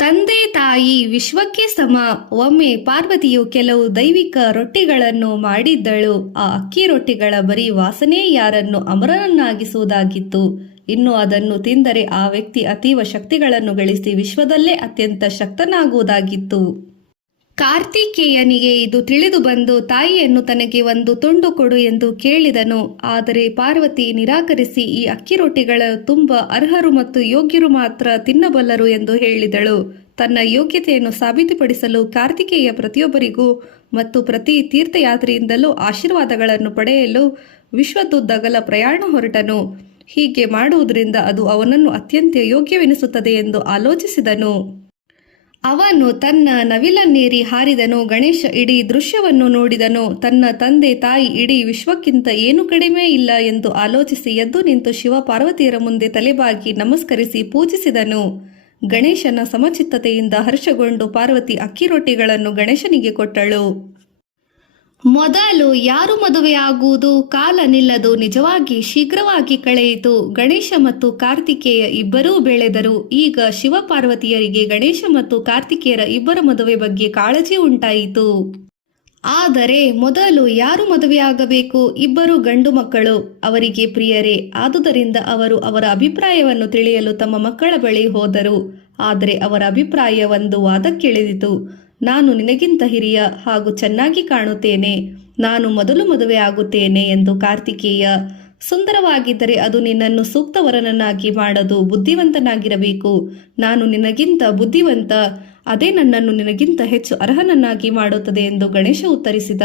ತಂದೆ ತಾಯಿ ವಿಶ್ವಕ್ಕೆ ಸಮ. ಒಮ್ಮೆ ಪಾರ್ವತಿಯು ಕೆಲವು ದೈವಿಕ ರೊಟ್ಟಿಗಳನ್ನು ಮಾಡಿದ್ದಳು. ಆ ಅಕ್ಕಿ ರೊಟ್ಟಿಗಳ ಬರೀ ವಾಸನೆ ಯಾರನ್ನು ಅಮರನನ್ನಾಗಿಸುವುದಾಗಿತ್ತು. ಇನ್ನು ಅದನ್ನು ತಿಂದರೆ ಆ ವ್ಯಕ್ತಿ ಅತೀವ ಶಕ್ತಿಗಳನ್ನು ಗಳಿಸಿ ವಿಶ್ವದಲ್ಲೇ ಅತ್ಯಂತ ಶಕ್ತನಾಗುವುದಾಗಿತ್ತು. ಕಾರ್ತಿಕೇಯನಿಗೆ ಇದು ತಿಳಿದು ಬಂದು ತಾಯಿಯನ್ನು ತನಗೆ ಒಂದು ತುಂಡು ಕೊಡು ಎಂದು ಕೇಳಿದನು. ಆದರೆ ಪಾರ್ವತಿ ನಿರಾಕರಿಸಿ ಈ ಅಕ್ಕಿ ರೊಟ್ಟಿಗಳ ತುಂಬ ಅರ್ಹರು ಮತ್ತು ಯೋಗ್ಯರು ಮಾತ್ರ ತಿನ್ನಬಲ್ಲರು ಎಂದು ಹೇಳಿದಳು. ತನ್ನ ಯೋಗ್ಯತೆಯನ್ನು ಸಾಬೀತುಪಡಿಸಲು ಕಾರ್ತಿಕೇಯ ಪ್ರತಿಯೊಬ್ಬರಿಗೂ ಮತ್ತು ಪ್ರತಿ ತೀರ್ಥಯಾತ್ರೆಯಿಂದಲೂ ಆಶೀರ್ವಾದಗಳನ್ನು ಪಡೆಯಲು ವಿಶ್ವದುದ್ದಗಲ ಪ್ರಯಾಣ ಹೊರಟನು. ಹೀಗೆ ಮಾಡುವುದರಿಂದ ಅದು ಅವನನ್ನು ಅತ್ಯಂತ ಯೋಗ್ಯವೆನಿಸುತ್ತದೆ ಎಂದು ಆಲೋಚಿಸಿದನು. ಅವನು ತನ್ನ ನವಿಲನ್ನೇರಿ ಹಾರಿದನು. ಗಣೇಶ ಇಡೀ ದೃಶ್ಯವನ್ನು ನೋಡಿದನು. ತನ್ನ ತಂದೆ ತಾಯಿ ಇಡೀ ವಿಶ್ವಕ್ಕಿಂತ ಏನು ಕಡಿಮೆ ಇಲ್ಲ ಎಂದು ಆಲೋಚಿಸಿ ಎದ್ದು ನಿಂತು ಶಿವ ಪಾರ್ವತಿಯರ ಮುಂದೆ ತಲೆಬಾಗಿ ನಮಸ್ಕರಿಸಿ ಪೂಜಿಸಿದನು. ಗಣೇಶನ ಸಮಚಿತ್ತತೆಯಿಂದ ಹರ್ಷಗೊಂಡು ಪಾರ್ವತಿ ಅಕ್ಕಿ ರೊಟ್ಟಿಗಳನ್ನು ಗಣೇಶನಿಗೆ ಕೊಟ್ಟಳು. ಮೊದಲು ಯಾರು ಮದುವೆಯಾಗುವುದು ಕಾಲ ನಿಲ್ಲದು, ನಿಜವಾಗಿ ಶೀಘ್ರವಾಗಿ ಕಳೆಯಿತು. ಗಣೇಶ ಮತ್ತು ಕಾರ್ತಿಕೇಯ ಇಬ್ಬರೂ ಬೆಳೆದರು. ಈಗ ಶಿವಪಾರ್ವತಿಯರಿಗೆ ಗಣೇಶ ಮತ್ತು ಕಾರ್ತಿಕೇಯರ ಇಬ್ಬರ ಮದುವೆ ಬಗ್ಗೆ ಕಾಳಜಿ ಉಂಟಾಯಿತು. ಆದರೆ ಮೊದಲು ಯಾರು ಮದುವೆಯಾಗಬೇಕು? ಇಬ್ಬರು ಗಂಡು ಮಕ್ಕಳು ಅವರಿಗೆ ಪ್ರಿಯರೇ. ಆದುದರಿಂದ ಅವರು ಅವರ ಅಭಿಪ್ರಾಯವನ್ನು ತಿಳಿಯಲು ತಮ್ಮ ಮಕ್ಕಳ ಬಳಿ ಹೋದರು. ಆದರೆ ಅವರ ಅಭಿಪ್ರಾಯ ಒಂದು ವಾದಕ್ಕಿಳಿದಿತು. ನಾನು ನಿನಗಿಂತ ಹಿರಿಯ ಹಾಗೂ ಚೆನ್ನಾಗಿ ಕಾಣುತ್ತೇನೆ, ನಾನು ಮೊದಲು ಮದುವೆ ಆಗುತ್ತೇನೆ ಎಂದು ಕಾರ್ತಿಕೇಯ. ಸುಂದರವಾಗಿದ್ದರೆ ಅದು ನಿನ್ನನ್ನು ಸೂಕ್ತವರನನ್ನಾಗಿ ಮಾಡದು, ಬುದ್ಧಿವಂತನಾಗಿರಬೇಕು. ನಾನು ನಿನಗಿಂತ ಬುದ್ಧಿವಂತ, ಅದೇ ನನ್ನನ್ನು ನಿನಗಿಂತ ಹೆಚ್ಚು ಅರ್ಹನನ್ನಾಗಿ ಮಾಡುತ್ತದೆ ಎಂದು ಗಣೇಶ ಉತ್ತರಿಸಿದ.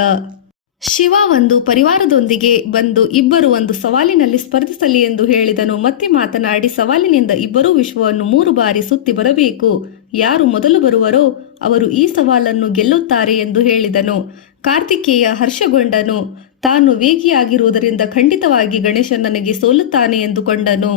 ಶಿವ ಒಂದು ಪರಿವಾರದೊಂದಿಗೆ ಬಂದು ಇಬ್ಬರು ಒಂದು ಸವಾಲಿನಲ್ಲಿ ಸ್ಪರ್ಧಿಸಲಿ ಎಂದು ಹೇಳಿದನು. ಮತ್ತೆ ಮಾತನಾಡಿ ಸವಾಲಿನಿಂದ ಇಬ್ಬರೂ ವಿಶ್ವವನ್ನು 3 ಬಾರಿ ಸುತ್ತಿ ಬರಬೇಕು. ಯಾರು ಮೊದಲು ಬರುವರೋ ಅವರು ಈ ಸವಾಲನ್ನು ಗೆಲ್ಲುತ್ತಾರೆ ಎಂದು ಹೇಳಿದನು. ಕಾರ್ತಿಕೇಯ ಹರ್ಷಗೊಂಡನು. ತಾನು ವೇಗಿಯಾಗಿರುವುದರಿಂದ ಖಂಡಿತವಾಗಿ ಗಣೇಶ ನನಗೆ ಸೋಲುತ್ತಾನೆ ಎಂದುಕೊಂಡನು.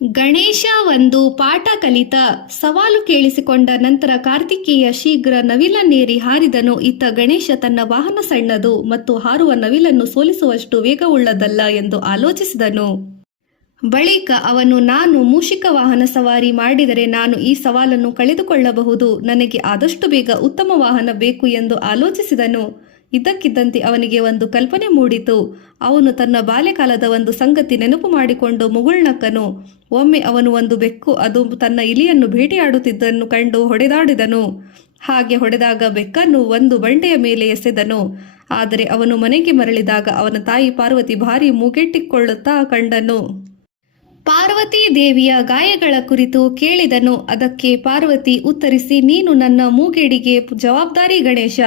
ಗಣೇಶ ಒಂದು ಪಾಠ ಕಲಿತ. ಸವಾಲು ಕೇಳಿಸಿಕೊಂಡ ನಂತರ ಕಾರ್ತಿಕೇಯ ಶೀಘ್ರ ನವಿಲನ್ನೇರಿ ಹಾರಿದನು. ಇತ್ತ ಗಣೇಶ ತನ್ನ ವಾಹನ ಸಣ್ಣದು ಮತ್ತು ಹಾರುವ ನವಿಲನ್ನು ಸೋಲಿಸುವಷ್ಟು ವೇಗವುಳ್ಳದಲ್ಲ ಎಂದು ಆಲೋಚಿಸಿದನು. ಬಳಿಕ ಅವನು ನಾನು ಮೂಷಿಕ ವಾಹನ ಸವಾರಿ ಮಾಡಿದರೆ ನಾನು ಈ ಸವಾಲನ್ನು ಕಳೆದುಕೊಳ್ಳಬಹುದು, ನನಗೆ ಆದಷ್ಟು ಬೇಗ ಉತ್ತಮ ವಾಹನ ಬೇಕು ಎಂದು ಆಲೋಚಿಸಿದನು. ಇದ್ದಕ್ಕಿದ್ದಂತೆ ಅವನಿಗೆ ಒಂದು ಕಲ್ಪನೆ ಮೂಡಿತು. ಅವನು ತನ್ನ ಬಾಲ್ಯಕಾಲದ ಒಂದು ಸಂಗತಿ ನೆನಪು ಮಾಡಿಕೊಂಡು ಮುಗುಳ್ನಕ್ಕನು. ಒಮ್ಮೆ ಅವನು ಒಂದು ಬೆಕ್ಕು ಅದು ತನ್ನ ಇಲಿಯನ್ನು ಬೇಟೆಯಾಡುತ್ತಿದ್ದನ್ನು ಕಂಡು ಹೊಡೆದಾಡಿದನು. ಹಾಗೆ ಹೊಡೆದಾಗ ಬೆಕ್ಕನ್ನು ಒಂದು ಬಂಡೆಯ ಮೇಲೆ ಎಸೆದನು. ಆದರೆ ಅವನು ಮನೆಗೆ ಮರಳಿದಾಗ ಅವನ ತಾಯಿ ಪಾರ್ವತಿ ಭಾರಿ ಮೂಗೆಟ್ಟಿಕೊಳ್ಳುತ್ತಾ ಕಂಡನು. ಪಾರ್ವತಿ ದೇವಿಯ ಗಾಯಗಳ ಕುರಿತು ಕೇಳಿದನು. ಅದಕ್ಕೆ ಪಾರ್ವತಿ ಉತ್ತರಿಸಿ, ನೀನು ನನ್ನ ಮೂಗೇಡಿಗೆ ಜವಾಬ್ದಾರಿ ಗಣೇಶ.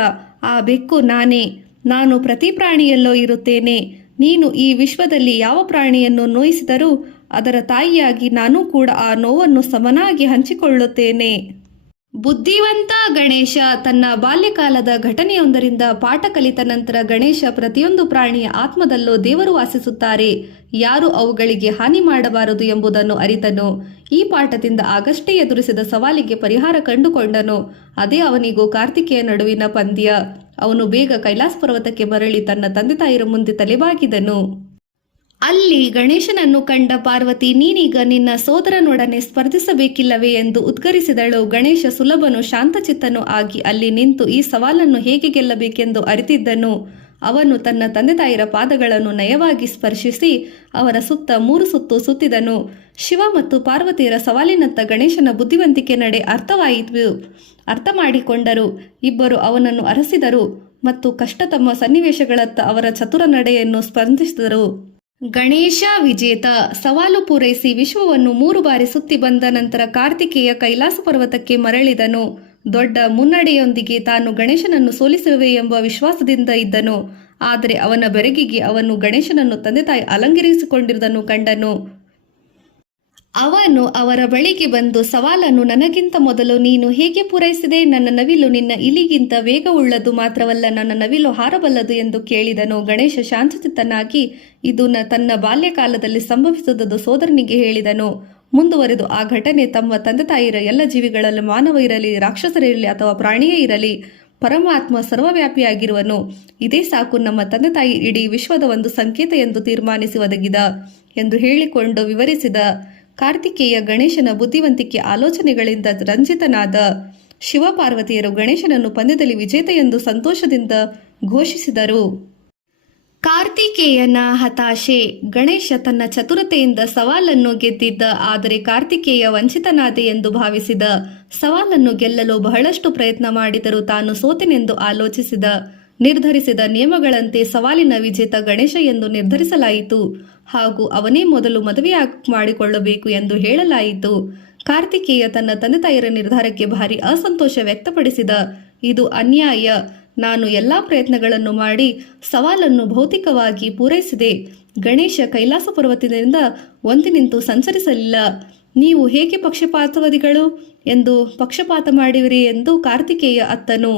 ಆ ಬೆಕ್ಕು ನಾನೇ. ನಾನು ಪ್ರತಿ ಪ್ರಾಣಿಯಲ್ಲೋ ಇರುತ್ತೇನೆ. ನೀನು ಈ ವಿಶ್ವದಲ್ಲಿ ಯಾವ ಪ್ರಾಣಿಯನ್ನು ನೋಯಿಸಿದರೂ ಅದರ ತಾಯಿಯಾಗಿ ನಾನು ಕೂಡ ಆ ನೋವನ್ನು ಸಮನಾಗಿ ಹಂಚಿಕೊಳ್ಳುತ್ತೇನೆ. ಬುದ್ಧಿವಂತ ಗಣೇಶ ತನ್ನ ಬಾಲ್ಯಕಾಲದ ಘಟನೆಯೊಂದರಿಂದ ಪಾಠ ಕಲಿತ ನಂತರ ಗಣೇಶ ಪ್ರತಿಯೊಂದು ಪ್ರಾಣಿಯ ಆತ್ಮದಲ್ಲೂ ದೇವರು ವಾಸಿಸುತ್ತಾರೆ. ಯಾರು ಅವುಗಳಿಗೆ ಹಾನಿ ಮಾಡಬಾರದು ಎಂಬುದನ್ನು ಅರಿತನು. ಈ ಪಾಠದಿಂದ ಆಗಷ್ಟೇ ಎದುರಿಸಿದ ಸವಾಲಿಗೆ ಪರಿಹಾರ ಕಂಡುಕೊಂಡನು. ಅದೇ ಅವನಿಗೂ ಕಾರ್ತಿಕೇಯ ನಡುವಿನ ಪಂದ್ಯ. ಅವನು ಬೇಗ ಕೈಲಾಸ ಪರ್ವತಕ್ಕೆ ಮರಳಿ ತನ್ನ ತಂದೆ ತಾಯಿರ ಮುಂದೆ ತಲೆಬಾಗಿದನು. ಅಲ್ಲಿ ಗಣೇಶನನ್ನು ಕಂಡ ಪಾರ್ವತಿ, ನೀನೀಗ ನಿನ್ನ ಸೋದರನೊಡನೆ ಸ್ಪರ್ಧಿಸಬೇಕಿಲ್ಲವೇ ಎಂದು ಉದ್ಗರಿಸಿದಳು. ಗಣೇಶ ಸುಲಭನು ಶಾಂತಚಿತ್ತನು ಆಗಿ ಅಲ್ಲಿ ನಿಂತು ಈ ಸವಾಲನ್ನು ಹೇಗೆ ಗೆಲ್ಲಬೇಕೆಂದು ಅರಿತಿದ್ದನು. ಅವನು ತನ್ನ ತಂದೆ ತಾಯಿರ ಪಾದಗಳನ್ನು ನಯವಾಗಿ ಸ್ಪರ್ಶಿಸಿ ಅವರ ಸುತ್ತ 3 ಸುತ್ತು ಸುತ್ತಿದನು. ಶಿವ ಮತ್ತು ಪಾರ್ವತಿಯರ ಸವಾಲಿನತ್ತ ಗಣೇಶನ ಬುದ್ಧಿವಂತಿಕೆ ನಡೆ ಅರ್ಥ ಮಾಡಿಕೊಂಡರು. ಇಬ್ಬರು ಅವನನ್ನು ಅರಸಿದರು ಮತ್ತು ಕಷ್ಟತಮ ಸನ್ನಿವೇಶಗಳತ್ತ ಅವರ ಚತುರ ನಡೆಯನ್ನು ಸ್ಪಂದಿಸಿದರು. ಗಣೇಶ ವಿಜೇತ. ಸವಾಲು ಪೂರೈಸಿ ವಿಶ್ವವನ್ನು 3 ಬಾರಿ ಸುತ್ತಿ ಬಂದ ನಂತರ ಕಾರ್ತಿಕೇಯ ಕೈಲಾಸ ಪರ್ವತಕ್ಕೆ ಮರಳಿದನು. ದೊಡ್ಡ ಮುನ್ನಡೆಯೊಂದಿಗೆ ತಾನು ಗಣೇಶನನ್ನು ಸೋಲಿಸುವೆ ಎಂಬ ವಿಶ್ವಾಸದಿಂದ ಇದ್ದನು. ಆದರೆ ಅವನ ಬೆರಗಿಗೆ ಅವನು ಗಣೇಶನನ್ನು ತಂದೆ ತಾಯಿ ಅಲಂಕರಿಸಿಕೊಂಡಿರುವುದನ್ನು ಕಂಡನು. ಅವನು ಅವರ ಬಳಿಗೆ ಬಂದು ಸವಾಲನ್ನು ನನಗಿಂತ ಮೊದಲು ನೀನು ಹೇಗೆ ಪೂರೈಸಿದೆ? ನನ್ನ ನವಿಲು ನಿನ್ನ ಇಲಿಗಿಂತ ವೇಗವುಳ್ಳದು ಮಾತ್ರವಲ್ಲ, ನನ್ನ ನವಿಲು ಹಾರಬಲ್ಲದು ಎಂದು ಕೇಳಿದನು. ಗಣೇಶ ಶಾಂತಚಿತ್ತನಾಗಿ ಇದು ತನ್ನ ಬಾಲ್ಯಕಾಲದಲ್ಲಿ ಸಂಭವಿಸಿದುದು ಸೋದರನಿಗೆ ಹೇಳಿದನು. ಮುಂದುವರೆದು ಆ ಘಟನೆ ತಮ್ಮ ತಂದೆ ತಾಯಿರ ಎಲ್ಲ ಜೀವಿಗಳಲ್ಲಿ ಮಾನವ ಇರಲಿ, ರಾಕ್ಷಸರಿರಲಿ ಅಥವಾ ಪ್ರಾಣಿಯೇ ಇರಲಿ, ಪರಮಾತ್ಮ ಸರ್ವವ್ಯಾಪಿಯಾಗಿರುವನು. ಇದೇ ಸಾಕು, ನಮ್ಮ ತಂದೆ ತಾಯಿ ಇಡೀ ವಿಶ್ವದ ಒಂದು ಸಂಕೇತ ಎಂದು ತೀರ್ಮಾನಿಸಿ ಒದಗಿದ ಎಂದು ಹೇಳಿಕೊಂಡು ವಿವರಿಸಿದ. ಕಾರ್ತಿಕೇಯ ಗಣೇಶನ ಬುದ್ಧಿವಂತಿಕೆ ಆಲೋಚನೆಗಳಿಂದ ರಂಜಿತನಾದ. ಶಿವಪಾರ್ವತಿಯರು ಗಣೇಶನನ್ನು ಪಂದ್ಯದಲ್ಲಿ ವಿಜೇತ ಎಂದು ಸಂತೋಷದಿಂದ ಘೋಷಿಸಿದರು. ಕಾರ್ತಿಕೇಯನ ಹತಾಶೆ. ಗಣೇಶ ತನ್ನ ಚತುರತೆಯಿಂದ ಸವಾಲನ್ನು ಗೆದ್ದಿದ್ದ. ಆದರೆ ಕಾರ್ತಿಕೇಯ ವಂಚಿತನಾದೆ ಎಂದು ಭಾವಿಸಿದ. ಸವಾಲನ್ನು ಗೆಲ್ಲಲು ಬಹಳಷ್ಟು ಪ್ರಯತ್ನ ಮಾಡಿದರೂ ತಾನು ಸೋತೆನೆಂದು ಆಲೋಚಿಸಿದ. ನಿರ್ಧರಿಸಿದ ನಿಯಮಗಳಂತೆ ಸವಾಲಿನ ವಿಜೇತ ಗಣೇಶ ಎಂದು ನಿರ್ಧರಿಸಲಾಯಿತು ಹಾಗೂ ಅವನೇ ಮೊದಲು ಮದುವೆ ಮಾಡಿಕೊಳ್ಳಬೇಕು ಎಂದು ಹೇಳಲಾಯಿತು. ಕಾರ್ತಿಕೇಯ ತನ್ನ ತಂದೆ ತಾಯಿಯರ ನಿರ್ಧಾರಕ್ಕೆ ಭಾರಿ ಅಸಂತೋಷ ವ್ಯಕ್ತಪಡಿಸಿದ. ಇದು ಅನ್ಯಾಯ. ನಾನು ಎಲ್ಲಾ ಪ್ರಯತ್ನಗಳನ್ನು ಮಾಡಿ ಸವಾಲನ್ನು ಭೌತಿಕವಾಗಿ ಪೂರೈಸಿದೆ. ಗಣೇಶ ಕೈಲಾಸ ಪರ್ವತದಿಂದ ಒಂದಿ ನಿಂತು ಸಂಚರಿಸಲಿಲ್ಲ. ನೀವು ಹೇಗೆ ಪಕ್ಷಪಾತವಾದಿಗಳು ಎಂದು ಪಕ್ಷಪಾತ ಮಾಡಿವಿರಿ ಎಂದು ಕಾರ್ತಿಕೇಯ ಅತ್ತನು.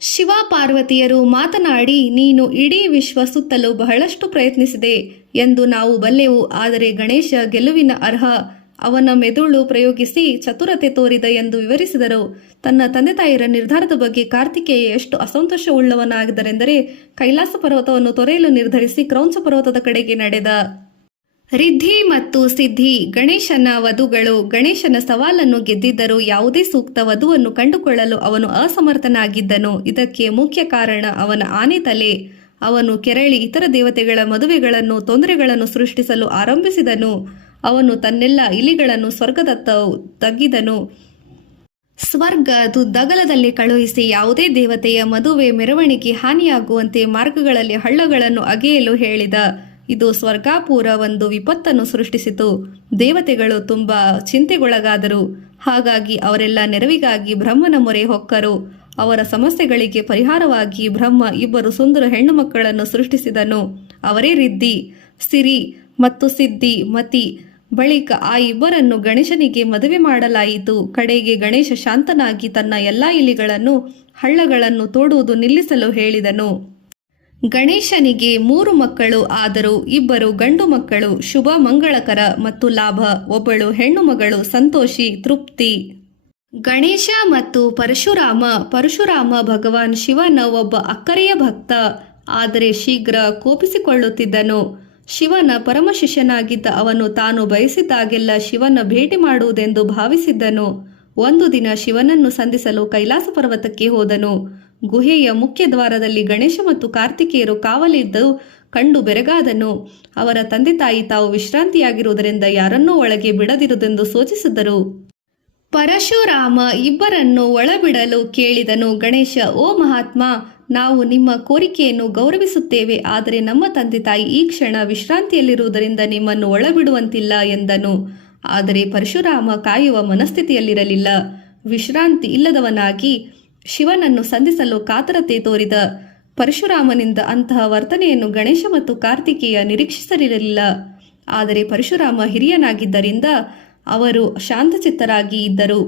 ಶಿವ ಪಾರ್ವತಿಯರು ಮಾತನಾಡಿ, ನೀನು ಇಡೀ ವಿಶ್ವ ಸುತ್ತಲೂ ಬಹಳಷ್ಟು ಪ್ರಯತ್ನಿಸಿದೆ ಎಂದು ನಾವು ಬಲ್ಲೆವು. ಆದರೆ ಗಣೇಶ ಗೆಲುವಿನ ಅರ್ಹ. ಅವನ ಮೆದುಳು ಪ್ರಯೋಗಿಸಿ ಚತುರತೆ ತೋರಿದ ಎಂದು ವಿವರಿಸಿದರು. ತನ್ನ ತಂದೆ ತಾಯಿಯರ ನಿರ್ಧಾರದ ಬಗ್ಗೆ ಕಾರ್ತಿಕೇಯ ಎಷ್ಟು ಅಸಂತೋಷವುಳ್ಳವನಾಗಿದ್ದರೆಂದರೆ ಕೈಲಾಸ ಪರ್ವತವನ್ನು ತೊರೆಯಲು ನಿರ್ಧರಿಸಿ ಕ್ರೌಂಚ ಪರ್ವತದ ಕಡೆಗೆ ನಡೆದ. ರಿದ್ಧಿ ಮತ್ತು ಸಿದ್ಧಿ ಗಣೇಶನ ವಧುಗಳು. ಗಣೇಶನ ಸವಾಲನ್ನು ಗೆದ್ದಿದ್ದರೂ ಯಾವುದೇ ಸೂಕ್ತ ವಧುವನ್ನು ಕಂಡುಕೊಳ್ಳಲು ಅವನು ಅಸಮರ್ಥನಾಗಿದ್ದನು. ಇದಕ್ಕೆ ಮುಖ್ಯ ಕಾರಣ ಅವನ ಆನೆ ತಲೆ. ಅವನು ಕೆರಳಿ ಇತರ ದೇವತೆಗಳ ಮದುವೆಗಳನ್ನು ತೊಂದರೆಗಳನ್ನು ಸೃಷ್ಟಿಸಲು ಆರಂಭಿಸಿದನು. ಅವನು ತನ್ನೆಲ್ಲ ಇಲಿಗಳನ್ನು ಸ್ವರ್ಗದತ್ತ ತಗ್ಗಿದನು. ದಗಲದಲ್ಲಿ ಕಳುಹಿಸಿ ಯಾವುದೇ ದೇವತೆಯ ಮದುವೆ ಮೆರವಣಿಗೆ ಹಾನಿಯಾಗುವಂತೆ ಮಾರ್ಗಗಳಲ್ಲಿ ಹಳ್ಳಗಳನ್ನು ಅಗೆಯಲು ಹೇಳಿದ. ಇದು ಸ್ವರ್ಗಾಪುರ ಒಂದು ವಿಪತ್ತನ್ನು ಸೃಷ್ಟಿಸಿತು. ದೇವತೆಗಳು ತುಂಬ ಚಿಂತೆಗೊಳಗಾದರು. ಹಾಗಾಗಿ ಅವರೆಲ್ಲ ನೆರವಿಗಾಗಿ ಬ್ರಹ್ಮನ ಮೊರೆ ಹೊಕ್ಕರು. ಅವರ ಸಮಸ್ಯೆಗಳಿಗೆ ಪರಿಹಾರವಾಗಿ ಬ್ರಹ್ಮ ಇಬ್ಬರು ಸುಂದರ ಹೆಣ್ಣು ಮಕ್ಕಳನ್ನು ಸೃಷ್ಟಿಸಿದನು. ಅವರೇ ರಿದ್ಧಿ, ಸಿರಿ ಮತ್ತು ಸಿದ್ಧಿ ಮತಿ. ಬಳಿಕ ಆ ಇಬ್ಬರನ್ನು ಗಣೇಶನಿಗೆ ಮದುವೆ ಮಾಡಲಾಯಿತು. ಕಡೆಗೆ ಗಣೇಶ ಶಾಂತನಾಗಿ ತನ್ನ ಎಲ್ಲ ಇಲಿಗಳನ್ನು ಹಳ್ಳಗಳನ್ನು ತೋಡುವುದು ನಿಲ್ಲಿಸಲು ಹೇಳಿದನು. ಗಣೇಶನಿಗೆ 3 ಮಕ್ಕಳು ಆದರೂ 2 ಗಂಡು ಮಕ್ಕಳು, ಶುಭ ಮಂಗಳಕರ ಮತ್ತು ಲಾಭ. ಒಬ್ಬಳು ಹೆಣ್ಣು ಮಗಳು, ಸಂತೋಷಿ, ತೃಪ್ತಿ. ಗಣೇಶ ಮತ್ತು ಪರಶುರಾಮ ಭಗವಾನ್ ಶಿವನ ಒಬ್ಬ ಅಕ್ಕರೆಯ ಭಕ್ತ. ಆದರೆ ಶೀಘ್ರ ಕೋಪಿಸಿಕೊಳ್ಳುತ್ತಿದ್ದನು. ಶಿವನ ಪರಮ ಶಿಷ್ಯನಾಗಿದ್ದ ಅವನು ತಾನು ಬಯಸಿದ್ದಾಗೆಲ್ಲ ಶಿವನ ಭೇಟಿ ಮಾಡುವುದೆಂದು ಭಾವಿಸಿದ್ದನು. ಒಂದು ದಿನ ಶಿವನನ್ನು ಸಂಧಿಸಲು ಕೈಲಾಸ ಪರ್ವತಕ್ಕೆ ಹೋದನು. ಗುಹೆಯ ಮುಖ್ಯ ದ್ವಾರದಲ್ಲಿ ಗಣೇಶ ಮತ್ತು ಕಾರ್ತಿಕೇಯರು ಕಾವಲಿದ್ದು ಕಂಡು ಬೆರಗಾದನು. ಅವರ ತಂದೆ ತಾಯಿ ತಾವು ವಿಶ್ರಾಂತಿಯಾಗಿರುವುದರಿಂದ ಯಾರನ್ನೂ ಒಳಗೆ ಬಿಡದಿರುವುದೆಂದು ಸೂಚಿಸಿದರು. ಪರಶುರಾಮ ಇಬ್ಬರನ್ನು ಒಳಬಿಡಲು ಕೇಳಿದನು. ಗಣೇಶ, ಓ ಮಹಾತ್ಮ, ನಾವು ನಿಮ್ಮ ಕೋರಿಕೆಯನ್ನು ಗೌರವಿಸುತ್ತೇವೆ. ಆದರೆ ನಮ್ಮ ತಂದೆ ತಾಯಿ ಈ ಕ್ಷಣ ವಿಶ್ರಾಂತಿಯಲ್ಲಿರುವುದರಿಂದ ನಿಮ್ಮನ್ನು ಒಳಬಿಡುವಂತಿಲ್ಲ ಎಂದನು. ಆದರೆ ಪರಶುರಾಮ ಕಾಯುವ ಮನಸ್ಥಿತಿಯಲ್ಲಿರಲಿಲ್ಲ. ವಿಶ್ರಾಂತಿ ಇಲ್ಲದವನಾಗಿ ಶಿವನನ್ನು ಸಂಧಿಸಲು ಕಾತರತೆ ತೋರಿದ. ಪರಶುರಾಮನಿಂದ ಅಂತಹ ವರ್ತನೆಯನ್ನು ಗಣೇಶ ಮತ್ತು ಕಾರ್ತಿಕೇಯ ನಿರೀಕ್ಷಿಸಿರಲಿಲ್ಲ. ಆದರೆ ಪರಶುರಾಮ ಹಿರಿಯನಾಗಿದ್ದರಿಂದ ಅವರು ಶಾಂತಚಿತ್ತರಾಗಿ ಇದ್ದರು.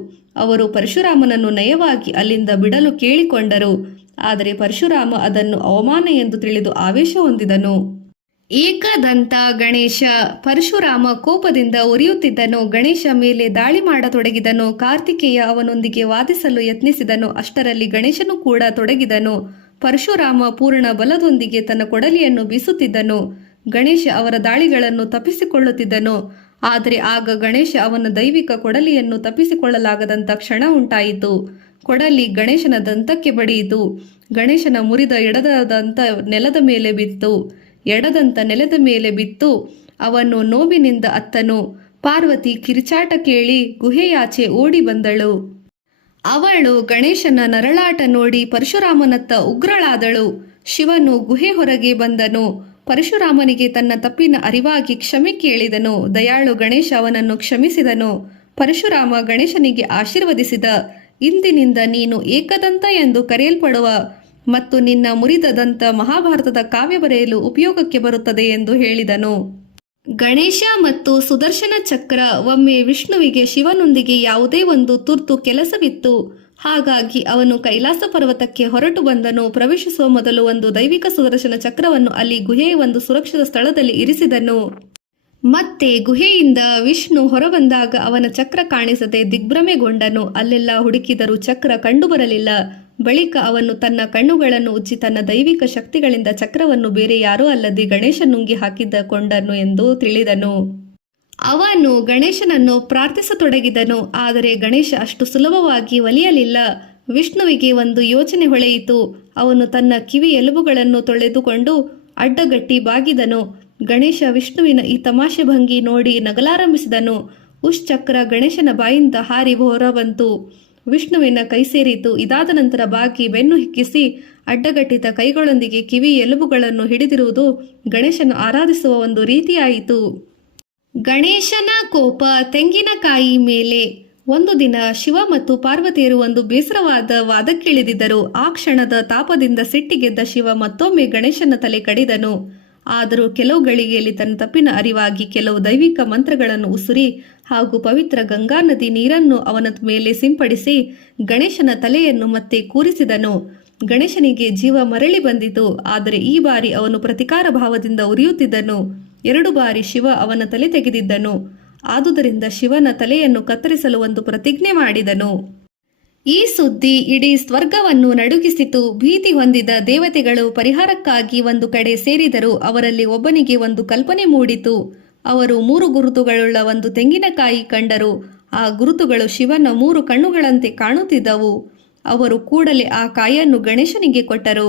ಅವರು ಪರಶುರಾಮನನ್ನು ನಯವಾಗಿ ಅಲ್ಲಿಂದ ಬಿಡಲು ಕೇಳಿಕೊಂಡರು. ಆದರೆ ಪರಶುರಾಮ ಅದನ್ನು ಅವಮಾನ ಎಂದು ತಿಳಿದು ಆವೇಶ ಹೊಂದಿದನು. ಏಕದಂತ ಗಣೇಶ. ಪರಶುರಾಮ ಕೋಪದಿಂದ ಉರಿಯುತ್ತಿದ್ದನು. ಗಣೇಶ ಮೇಲೆ ದಾಳಿ ಮಾಡತೊಡಗಿದನು. ಕಾರ್ತಿಕೇಯ ಅವನೊಂದಿಗೆ ವಾದಿಸಲು ಯತ್ನಿಸಿದನು. ಅಷ್ಟರಲ್ಲಿ ಗಣೇಶನು ಕೂಡ ತೊಡಗಿದನು. ಪರಶುರಾಮ ಪೂರ್ಣ ಬಲದೊಂದಿಗೆ ತನ್ನ ಕೊಡಲಿಯನ್ನು ಬೀಸುತ್ತಿದ್ದನು. ಗಣೇಶ ಅವರ ದಾಳಿಗಳನ್ನು ತಪ್ಪಿಸಿಕೊಳ್ಳುತ್ತಿದ್ದನು. ಆದರೆ ಆಗ ಗಣೇಶ ಅವನ ದೈವಿಕ ಕೊಡಲಿಯನ್ನು ತಪ್ಪಿಸಿಕೊಳ್ಳಲಾಗದಂತ ಕ್ಷಣ ಉಂಟಾಯಿತು. ಕೊಡಲಿ ಗಣೇಶನ ದಂತಕ್ಕೆ ಬಡಿಯಿತು. ಗಣೇಶನ ಮುರಿದ ಎಡದಂತ ನೆಲದ ಮೇಲೆ ಬಿತ್ತು. ಅವನು ನೋವಿನಿಂದ ಅತ್ತನು. ಪಾರ್ವತಿ ಕಿರಿಚಾಟ ಕೇಳಿ ಗುಹೆಯಾಚೆ ಓಡಿ ಬಂದಳು. ಅವಳು ಗಣೇಶನ ನರಳಾಟ ನೋಡಿ ಪರಶುರಾಮನತ್ತ ಉಗ್ರಳಾದಳು. ಶಿವನು ಗುಹೆ ಹೊರಗೆ ಬಂದನು. ಪರಶುರಾಮನಿಗೆ ತನ್ನ ತಪ್ಪಿನ ಅರಿವಾಗಿ ಕ್ಷಮೆ ಕೇಳಿದನು. ದಯಾಳು ಗಣೇಶ ಅವನನ್ನು ಕ್ಷಮಿಸಿದನು. ಪರಶುರಾಮ ಗಣೇಶನಿಗೆ ಆಶೀರ್ವದಿಸಿದ. ಇಂದಿನಿಂದ ನೀನು ಏಕದಂತ ಎಂದು ಕರೆಯಲ್ಪಡುವ ಮತ್ತು ನಿನ್ನ ಮುರಿದ ದಂತ ಮಹಾಭಾರತದ ಕಾವ್ಯ ಬರೆಯಲು ಉಪಯೋಗಕ್ಕೆ ಬರುತ್ತದೆ ಎಂದು ಹೇಳಿದನು. ಗಣೇಶ ಮತ್ತು ಸುದರ್ಶನ ಚಕ್ರ. ಒಮ್ಮೆ ವಿಷ್ಣುವಿಗೆ ಶಿವನೊಂದಿಗೆ ಯಾವುದೇ ಒಂದು ತುರ್ತು ಕೆಲಸವಿತ್ತು. ಹಾಗಾಗಿ ಅವನು ಕೈಲಾಸ ಪರ್ವತಕ್ಕೆ ಹೊರಟು ಬಂದನು. ಪ್ರವೇಶಿಸುವ ಮೊದಲು ಒಂದು ದೈವಿಕ ಸುದರ್ಶನ ಚಕ್ರವನ್ನು ಅಲ್ಲಿ ಗುಹೆಯ ಒಂದು ಸುರಕ್ಷಿತ ಸ್ಥಳದಲ್ಲಿ ಇರಿಸಿದನು. ಮತ್ತೆ ಗುಹೆಯಿಂದ ವಿಷ್ಣು ಹೊರಬಂದಾಗ ಅವನ ಚಕ್ರ ಕಾಣಿಸದೆ ದಿಗ್ಭ್ರಮೆಗೊಂಡನು. ಅಲ್ಲೆಲ್ಲ ಹುಡುಕಿದರೂ ಚಕ್ರ ಕಂಡುಬರಲಿಲ್ಲ. ಬಳಿಕ ಅವನು ತನ್ನ ಕಣ್ಣುಗಳನ್ನು ಉಜ್ಜಿ ತನ್ನ ದೈವಿಕ ಶಕ್ತಿಗಳಿಂದ ಚಕ್ರವನ್ನು ಬೇರೆ ಯಾರೂ ಅಲ್ಲದೆ ಗಣೇಶ ನುಂಗಿ ಹಾಕಿದ್ದ ಕೊಂಡನು ಎಂದು ತಿಳಿದನು. ಅವನು ಗಣೇಶನನ್ನು ಪ್ರಾರ್ಥಿಸತೊಡಗಿದನು. ಆದರೆ ಗಣೇಶ ಅಷ್ಟು ಸುಲಭವಾಗಿ ಒಲಿಯಲಿಲ್ಲ. ವಿಷ್ಣುವಿಗೆ ಒಂದು ಯೋಚನೆ ಹೊಳೆಯಿತು. ಅವನು ತನ್ನ ಕಿವಿ ಎಲುಬುಗಳನ್ನು ತೊಳೆದುಕೊಂಡು ಅಡ್ಡಗಟ್ಟಿ ಬಾಗಿದನು. ಗಣೇಶ ವಿಷ್ಣುವಿನ ಈ ತಮಾಷೆ ಭಂಗಿ ನೋಡಿ ನಗಲಾರಂಭಿಸಿದನು. ಉಶ್ಚಕ್ರ ಗಣೇಶನ ಬಾಯಿಂದ ಹಾರಿ ಹೊರಬಂತು. ವಿಷ್ಣುವಿನ ಕೈ ಸೇರಿತು. ಇದಾದ ನಂತರ ಬಾಗಿ ಬೆನ್ನು ಹಿಗ್ಗಿಸಿ ಅಡ್ಡಗಟ್ಟಿದ ಕೈಗಳೊಂದಿಗೆ ಕಿವಿ ಎಲುಬುಗಳನ್ನು ಹಿಡಿದಿರುವುದು ಗಣೇಶನ ಆರಾಧಿಸುವ ಒಂದು ರೀತಿಯಾಯಿತು. ಗಣೇಶನ ಕೋಪ ತೆಂಗಿನಕಾಯಿ ಮೇಲೆ. ಒಂದು ದಿನ ಶಿವ ಮತ್ತು ಪಾರ್ವತಿಯರು ಒಂದು ಬೇಸರವಾದ ವಾದಕ್ಕಿಳಿದಿದ್ದರು. ಆ ಕ್ಷಣದ ತಾಪದಿಂದ ಸಿಟ್ಟಿಗೆದ್ದ ಶಿವ ಮತ್ತೊಮ್ಮೆ ಗಣೇಶನ ತಲೆ ಕಡಿದನು. ಆದರೂ ಕೆಲವು ಗಳಿಗೆಯಲ್ಲಿ ತನ್ನ ತಪ್ಪಿನ ಅರಿವಾಗಿ ಕೆಲವು ದೈವಿಕ ಮಂತ್ರಗಳನ್ನು ಉಸುರಿ ಹಾಗೂ ಪವಿತ್ರ ಗಂಗಾ ನದಿ ನೀರನ್ನು ಅವನ ಮೇಲೆ ಸಿಂಪಡಿಸಿ ಗಣೇಶನ ತಲೆಯನ್ನು ಮತ್ತೆ ಕೂರಿಸಿದನು. ಗಣೇಶನಿಗೆ ಜೀವ ಮರಳಿ ಬಂದಿತು. ಆದರೆ ಈ ಬಾರಿ ಅವನು ಪ್ರತಿಕಾರ ಭಾವದಿಂದ ಉರಿಯುತ್ತಿದ್ದನು. 2 ಬಾರಿ ಶಿವ ಅವನ ತಲೆ ತೆಗೆದಿದ್ದನು. ಆದುದರಿಂದ ಶಿವನ ತಲೆಯನ್ನು ಕತ್ತರಿಸಲು ಒಂದು ಪ್ರತಿಜ್ಞೆ ಮಾಡಿದನು. ಈ ಸುದ್ದಿ ಇಡೀ ಸ್ವರ್ಗವನ್ನು ನಡುಗಿಸಿತು. ಭೀತಿ ಹೊಂದಿದ ದೇವತೆಗಳು ಪರಿಹಾರಕ್ಕಾಗಿ ಒಂದು ಕಡೆ ಸೇರಿದರು. ಅವರಲ್ಲಿ ಒಬ್ಬನಿಗೆ ಒಂದು ಕಲ್ಪನೆ ಮೂಡಿತು. ಅವರು 3 ಗುರುತುಗಳುಳ್ಳ ಒಂದು ತೆಂಗಿನಕಾಯಿ ಕಂಡರು. ಆ ಗುರುತುಗಳು ಶಿವನ 3 ಕಣ್ಣುಗಳಂತೆ ಕಾಣುತ್ತಿದ್ದವು. ಅವರು ಕೂಡಲೇ ಆ ಕಾಯನ್ನು ಗಣೇಶನಿಗೆ ಕೊಟ್ಟರು.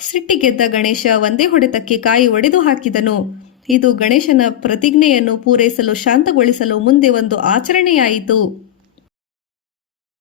ಸಿಟ್ಟಿಗೆದ್ದ ಗಣೇಶ ಒಂದೇ ಹೊಡೆತಕ್ಕೆ ಕಾಯಿ ಒಡೆದು ಹಾಕಿದನು. ಇದು ಗಣೇಶನ ಪ್ರತಿಜ್ಞೆಯನ್ನು ಪೂರೈಸಲು ಶಾಂತಗೊಳಿಸಲು ಮುಂದೆ ಒಂದು ಆಚರಣೆಯಾಯಿತು.